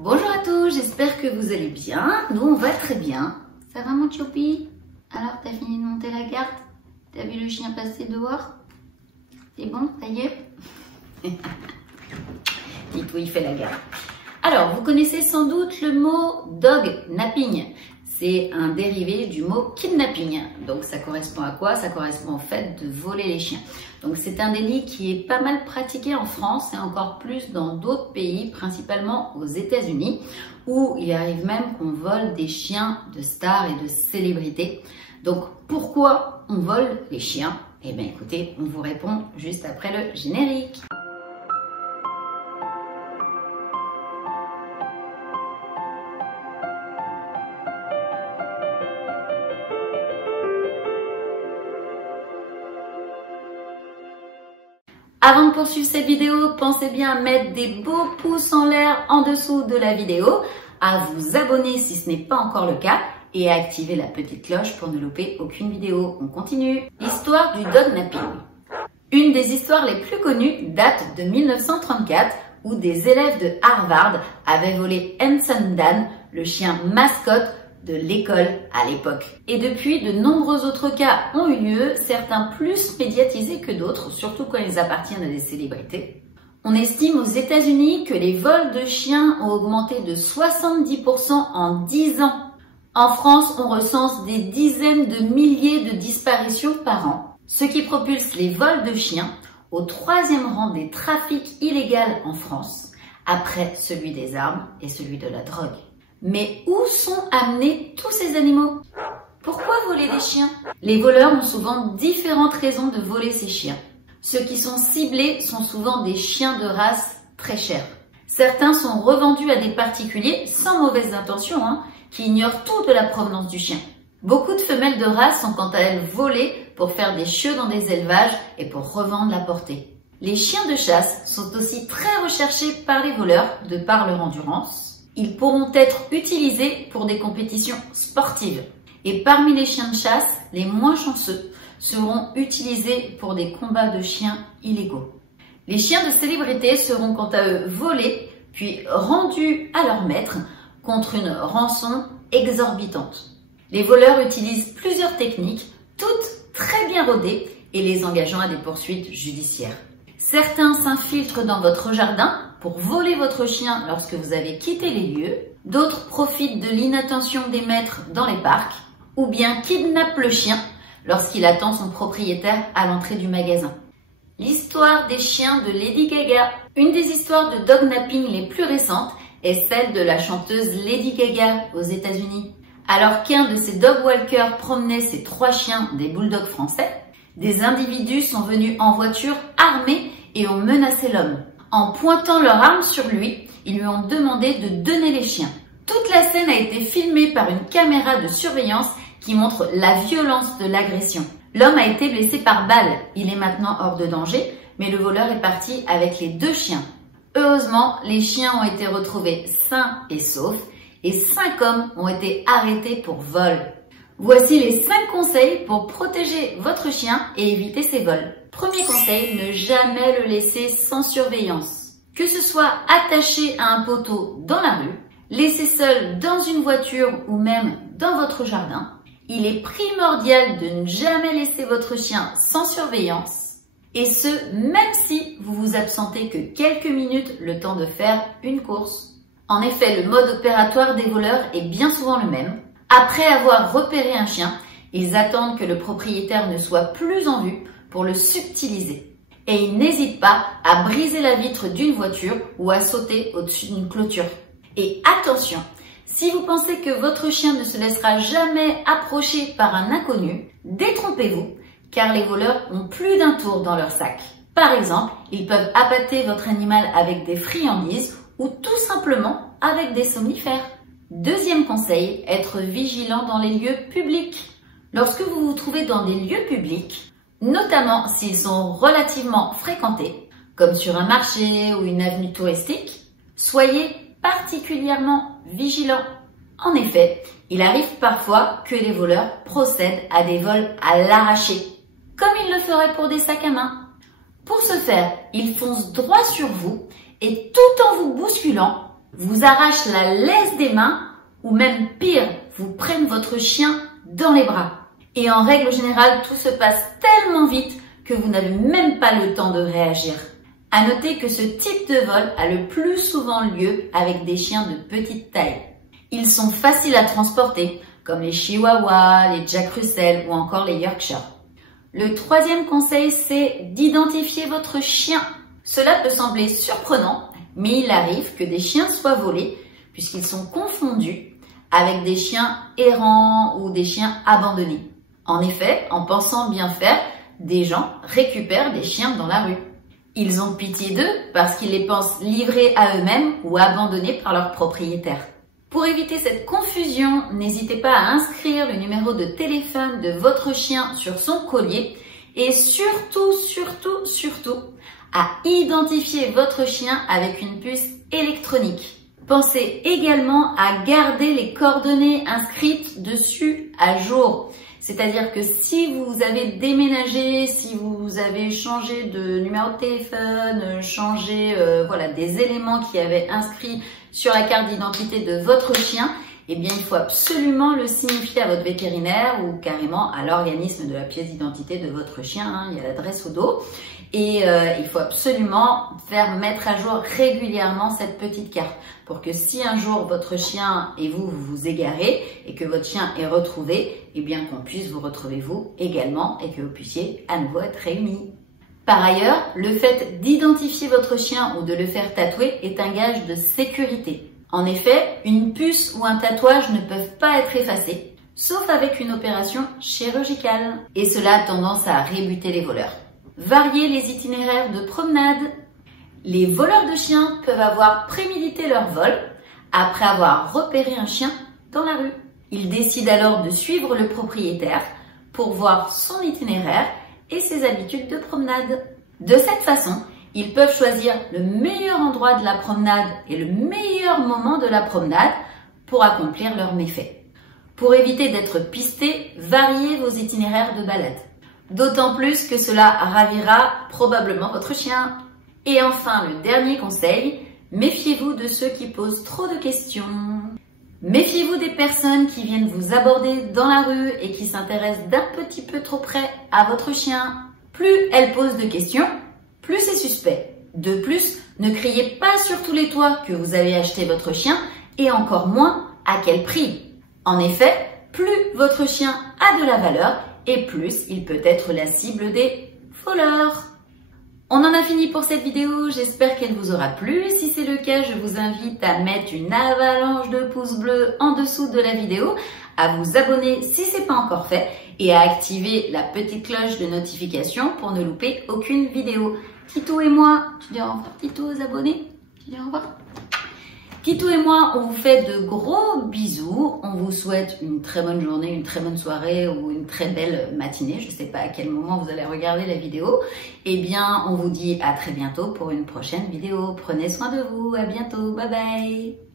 Bonjour à tous, j'espère que vous allez bien. Nous, on va très bien. Ça va mon choupi? Alors, t'as fini de monter la garde? T'as vu le chien passer dehors? C'est bon, ça y est? Il fait la garde. Alors, vous connaissez sans doute le mot dog napping. C'est un dérivé du mot kidnapping. Donc, ça correspond à quoi? Ça correspond au fait de voler les chiens. Donc, c'est un délit qui est pas mal pratiqué en France et encore plus dans d'autres pays, principalement aux États-Unis, où il arrive même qu'on vole des chiens de stars et de célébrités. Donc, pourquoi on vole les chiens? Eh bien, écoutez, on vous répond juste après le générique. Avant de poursuivre cette vidéo, pensez bien à mettre des beaux pouces en l'air en dessous de la vidéo, à vous abonner si ce n'est pas encore le cas et à activer la petite cloche pour ne louper aucune vidéo. On continue. Histoire du dog napping. Une des histoires les plus connues date de 1934 où des élèves de Harvard avaient volé Handsome Dan, le chien mascotte de l'école à l'époque. Et depuis, de nombreux autres cas ont eu lieu, certains plus médiatisés que d'autres, surtout quand ils appartiennent à des célébrités. On estime aux États-Unis que les vols de chiens ont augmenté de 70% en 10 ans. En France, on recense des dizaines de milliers de disparitions par an, ce qui propulse les vols de chiens au 3e rang des trafics illégaux en France, après celui des armes et celui de la drogue. Mais où sont amenés tous ces animaux? Pourquoi voler des chiens? Les voleurs ont souvent différentes raisons de voler ces chiens. Ceux qui sont ciblés sont souvent des chiens de race très chers. Certains sont revendus à des particuliers sans mauvaise intention, qui ignorent tout de la provenance du chien. Beaucoup de femelles de race sont quant à elles volées pour faire des chiots dans des élevages et pour revendre la portée. Les chiens de chasse sont aussi très recherchés par les voleurs de par leur endurance. Ils pourront être utilisés pour des compétitions sportives. Et parmi les chiens de chasse, les moins chanceux seront utilisés pour des combats de chiens illégaux. Les chiens de célébrité seront quant à eux volés, puis rendus à leur maître contre une rançon exorbitante. Les voleurs utilisent plusieurs techniques, toutes très bien rodées et les engageant à des poursuites judiciaires. Certains s'infiltrent dans votre jardin pour voler votre chien lorsque vous avez quitté les lieux. D'autres profitent de l'inattention des maîtres dans les parcs ou bien kidnappent le chien lorsqu'il attend son propriétaire à l'entrée du magasin. L'histoire des chiens de Lady Gaga. Une des histoires de dog napping les plus récentes est celle de la chanteuse Lady Gaga aux États-Unis. Alors qu'un de ses dog walkers promenait ses 3 chiens, des bulldogs français, des individus sont venus en voiture armés et ont menacé l'homme. En pointant leur arme sur lui, ils lui ont demandé de donner les chiens. Toute la scène a été filmée par une caméra de surveillance qui montre la violence de l'agression. L'homme a été blessé par balle. Il est maintenant hors de danger, mais le voleur est parti avec les 2 chiens. Heureusement, les chiens ont été retrouvés sains et saufs et 5 hommes ont été arrêtés pour vol. Voici les 5 conseils pour protéger votre chien et éviter ses vols. Premier conseil, ne jamais le laisser sans surveillance. Que ce soit attaché à un poteau dans la rue, laissé seul dans une voiture ou même dans votre jardin, il est primordial de ne jamais laisser votre chien sans surveillance, et ce, même si vous vous absentez que quelques minutes le temps de faire une course. En effet, le mode opératoire des voleurs est bien souvent le même. Après avoir repéré un chien, ils attendent que le propriétaire ne soit plus en vue pour le subtiliser. Et ils n'hésitent pas à briser la vitre d'une voiture ou à sauter au-dessus d'une clôture. Et attention, si vous pensez que votre chien ne se laissera jamais approcher par un inconnu, détrompez-vous, car les voleurs ont plus d'un tour dans leur sac. Par exemple, ils peuvent appâter votre animal avec des friandises ou tout simplement avec des somnifères. Deuxième conseil, être vigilant dans les lieux publics. Lorsque vous vous trouvez dans des lieux publics, notamment s'ils sont relativement fréquentés, comme sur un marché ou une avenue touristique, soyez particulièrement vigilant. En effet, il arrive parfois que les voleurs procèdent à des vols à l'arraché, comme ils le feraient pour des sacs à main. Pour ce faire, ils foncent droit sur vous et tout en vous bousculant, vous arrachent la laisse des mains ou même pire, vous prennent votre chien dans les bras. Et en règle générale, tout se passe tellement vite que vous n'avez même pas le temps de réagir. À noter que ce type de vol a le plus souvent lieu avec des chiens de petite taille. Ils sont faciles à transporter, comme les Chihuahuas, les Jack Russell ou encore les Yorkshire. Le troisième conseil, c'est d'identifier votre chien. Cela peut sembler surprenant, mais il arrive que des chiens soient volés puisqu'ils sont confondus avec des chiens errants ou des chiens abandonnés. En effet, en pensant bien faire, des gens récupèrent des chiens dans la rue. Ils ont pitié d'eux parce qu'ils les pensent livrés à eux-mêmes ou abandonnés par leurs propriétaires. Pour éviter cette confusion, n'hésitez pas à inscrire le numéro de téléphone de votre chien sur son collier et surtout à identifier votre chien avec une puce électronique. Pensez également à garder les coordonnées inscrites dessus à jour. C'est-à-dire que si vous avez déménagé, si vous avez changé de numéro de téléphone, changé des éléments qui avaient inscrits sur la carte d'identité de votre chien, eh bien il faut absolument le signifier à votre vétérinaire ou carrément à l'organisme de la pièce d'identité de votre chien, il y a l'adresse au dos. Et il faut absolument faire mettre à jour régulièrement cette petite carte pour que si un jour votre chien et vous vous égarez et que votre chien est retrouvé, eh bien qu'on puisse vous retrouver vous également et que vous puissiez à nouveau être réunis. Par ailleurs, le fait d'identifier votre chien ou de le faire tatouer est un gage de sécurité. En effet, une puce ou un tatouage ne peuvent pas être effacés, sauf avec une opération chirurgicale. Et cela a tendance à rebuter les voleurs. Varier les itinéraires de promenade. Les voleurs de chiens peuvent avoir prémédité leur vol après avoir repéré un chien dans la rue. Ils décident alors de suivre le propriétaire pour voir son itinéraire et ses habitudes de promenade. De cette façon, ils peuvent choisir le meilleur endroit de la promenade et le meilleur moment de la promenade pour accomplir leurs méfaits. Pour éviter d'être pistés, variez vos itinéraires de balade. D'autant plus que cela ravira probablement votre chien. Et enfin, le dernier conseil, méfiez-vous de ceux qui posent trop de questions. Méfiez-vous des personnes qui viennent vous aborder dans la rue et qui s'intéressent d'un petit peu trop près à votre chien. Plus elles posent de questions, plus c'est suspect. De plus, ne criez pas sur tous les toits que vous avez acheté votre chien et encore moins à quel prix. En effet, plus votre chien a de la valeur et plus il peut être la cible des voleurs. On en a fini pour cette vidéo, j'espère qu'elle vous aura plu. Si c'est le cas, je vous invite à mettre une avalanche de pouces bleus en dessous de la vidéo, à vous abonner si ce n'est pas encore fait et à activer la petite cloche de notification pour ne louper aucune vidéo. Kitou et moi, tu dis au revoir Kitou aux abonnés? Tu dis au revoir? Kitou et moi, on vous fait de gros bisous. On vous souhaite une très bonne journée, une très bonne soirée ou une très belle matinée. Je ne sais pas à quel moment vous allez regarder la vidéo. Eh bien, on vous dit à très bientôt pour une prochaine vidéo. Prenez soin de vous. À bientôt. Bye bye.